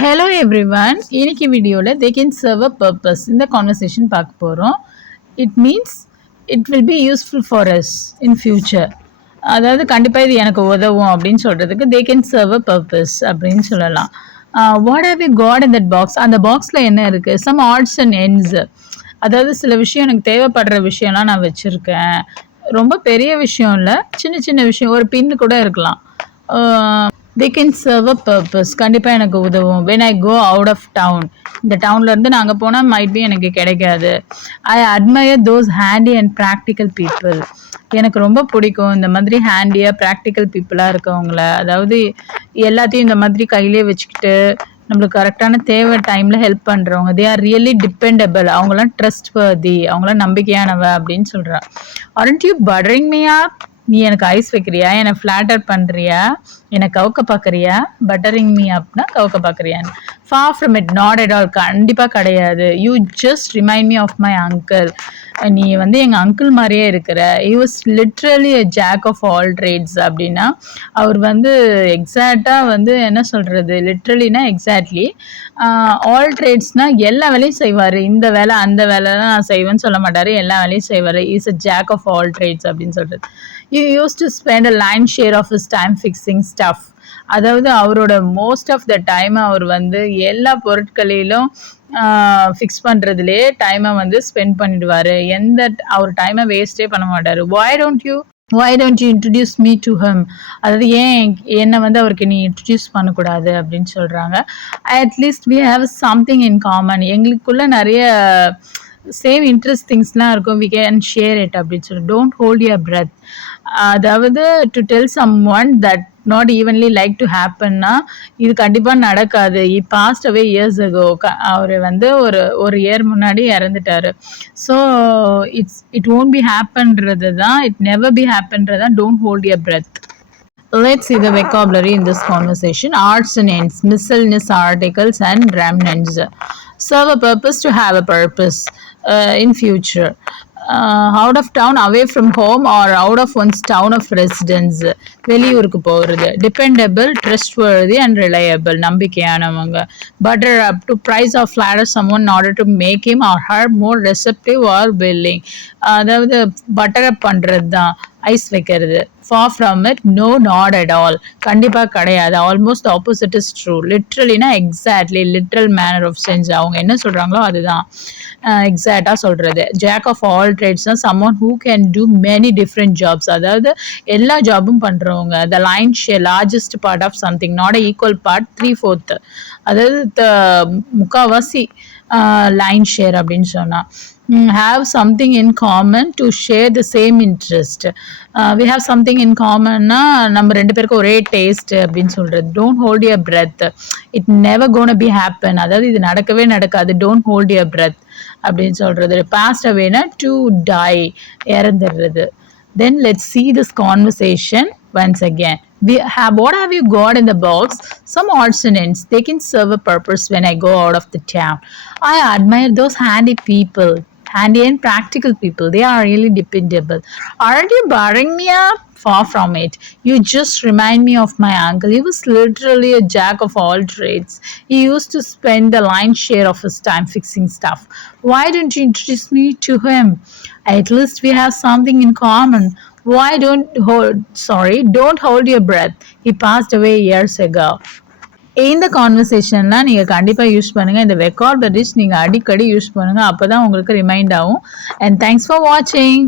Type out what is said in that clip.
Hello everyone. இன்னைக்கு வீடியோல they can serve a purpose இந்த conversation பார்க்க போறோம். It means it will be useful for us in future. அதாவது கண்டிப்பா இது எனக்கு உதவும் அப்படின்னு சொல்றதுக்கு they can serve a purpose அப்படின்னு சொல்லலாம். What have you got in that box? அந்த பாக்ஸ்ல என்ன இருக்கு? Some odds and ends. அதாவது சில விஷயம் எனக்கு தேவைப்படுற விஷயம்லாம் நான் வச்சிருக்கேன். ரொம்ப பெரிய விஷயம் இல்ல, சின்ன சின்ன விஷயம், ஒரு பின் கூட இருக்கலாம். they can serve a purpose. கண்டிப்பா எனக்கு உதவும். when I go out of town, இந்த டவுன்ல இருந்து நாங்க போனா might be எனக்கு கிடைக்காது. I admire those handy and practical people. எனக்கு ரொம்ப பிடிக்கும் இந்த மாதிரி ஹேண்டியா ப்ராக்டிக்கல் பீப்புளா இருக்கவங்கள. அதாவது எல்லாத்தையும் இந்த மாதிரி கையிலே வச்சுக்கிட்டு நம்மளுக்கு கரெக்டான தேவை டைம்ல ஹெல்ப் பண்றவங்க. They are really dependable. அவங்களாம் ட்ரஸ்ட் வர்தி, அவங்களாம் நம்பிக்கையானவ அப்படின்னு சொல்றா. aren't you buttering me up? நீ எனக்கு ஐஸ் வைக்கிறியா, என்னை ஃபிளாட்டர் பண்றியா, என்னை கவுக்க பார்க்குறியா? பட்டரிங் மீ அப்னா கவுக்க பார்க்குறியான்னு. Far from it, not at all, கண்டிப்பாக கிடையாது. You just remind me of my uncle. நீ வந்து எங்கள் அங்கிள் மாதிரியே இருக்கிற. He was literally a jack of all trades. அப்படின்னா அவர் வந்து எக்ஸாக்டாக வந்து என்ன சொல்கிறது, லிட்ரலினா எக்ஸாக்ட்லி ஆல் ட்ரேட்ஸ்னால் எல்லா வேலையும் செய்வார். இந்த வேலை அந்த வேலைலாம் நான் செய்வேன்னு சொல்ல மாட்டார், எல்லா வேலையும் செய்வார். Is a jack of all trades அப்படின்னு சொல்கிறது. You used to spend a lion's share of his time fixing stuff. அதாவது அவரோட மோஸ்ட் ஆஃப் த டைம் அவர் வந்து எல்லா பொருட்களிலும் ஃபிக்ஸ் பண்ணுறதுலே டைமை வந்து ஸ்பெண்ட் பண்ணிடுவார். அவர் டைமை வேஸ்டே பண்ண மாட்டார். why don't you introduce me to him? அதாவது ஏன் என்னை வந்து அவருக்கு நீ இன்ட்ரடியூஸ் பண்ணக்கூடாது அப்படின்னு சொல்கிறாங்க. At least we have something in common. எங்களுக்குள்ள நிறைய சேம் இன்ட்ரெஸ்ட் திங்ஸ்லாம் இருக்கும். வி கேன் ஷேர் இட் அப்படின்னு சொல்லி. Don't hold your breath. அதாவது to tell someone that not evenly like to ஹேப்பன்னா இது கண்டிப்பாக நடக்காது. He passed away years ago. அவர் வந்து ஒரு இயர் முன்னாடி இறந்துட்டாரு. ஸோ இட் ஓன்ட் பி ஹேப்பன்றது தான், இட் நெவர் பி ஹேப்பன்றது தான். Don't hold your breath. Let's see the vocabulary in this conversation. Odds and ends, miscellaneous articles and remnants. Serve a purpose, to have a purpose in future. Out of town, away from home, or out of one's town of residence. வெளியூருக்கு போகிறது. Dependable, trustworthy and reliable. நம்பிக்கையானவங்க. Butter up, to price or flatter someone in order to make him or her more receptive or willing. அதாவது butter up பண்ணுறது தான், ice வைக்கிறது. far from it, no, not at all, கண்டிப்பாக கிடையாது. almost the opposite is true. literallyனா exactly, literal manner of sense. அவங்க என்ன சொல்கிறாங்களோ அதுதான் எக்ஸாக்டாக சொல்கிறது. jack of all tradesனா someone who can do many different jobs. அதாவது எல்லா ஜாபும் பண்ணுறவங்க. the line share, largest part of something, not a equal part, 3/4. அதாவது முக்கால்வாசி லைன் ஷேர் அப்படின்னு சொன்னால். have something in common, to share the same interest. We have something in common னா நம்ம ரெண்டு பேருக்கு ஒரே டேஸ்ட் அப்படின்னு சொல்றது. don't hold your breath, it never gonna be happen. அதாவது இது நடக்கவே நடக்காது. don't hold your breath அப்படின்னு சொல்றது. passed awayனா to die, இறந்துடுறது. then let's see this conversation once again. What have you got in the box? Some odds and ends. They can serve a purpose when I go out of the town. I admire those handy people. Handy and practical people. They are really dependable. Aren't you buttering me up? Far from it. You just remind me of my uncle. He was literally a jack of all trades. He used to spend the lion's share of his time fixing stuff. Why don't you introduce me to him? At least we have something in common. Don't hold your breath. He passed away years ago. இந்த கான்வர்சேஷன்லாம் நீங்கள் கண்டிப்பாக use பண்ணுங்கள். இந்த vocabularies நீங்கள் அடிக்கடி use பண்ணுங்கள். அப்போ தான் உங்களுக்கு ரிமைண்ட் ஆகும். அண்ட் தேங்க்ஸ் ஃபார் வாட்சிங்.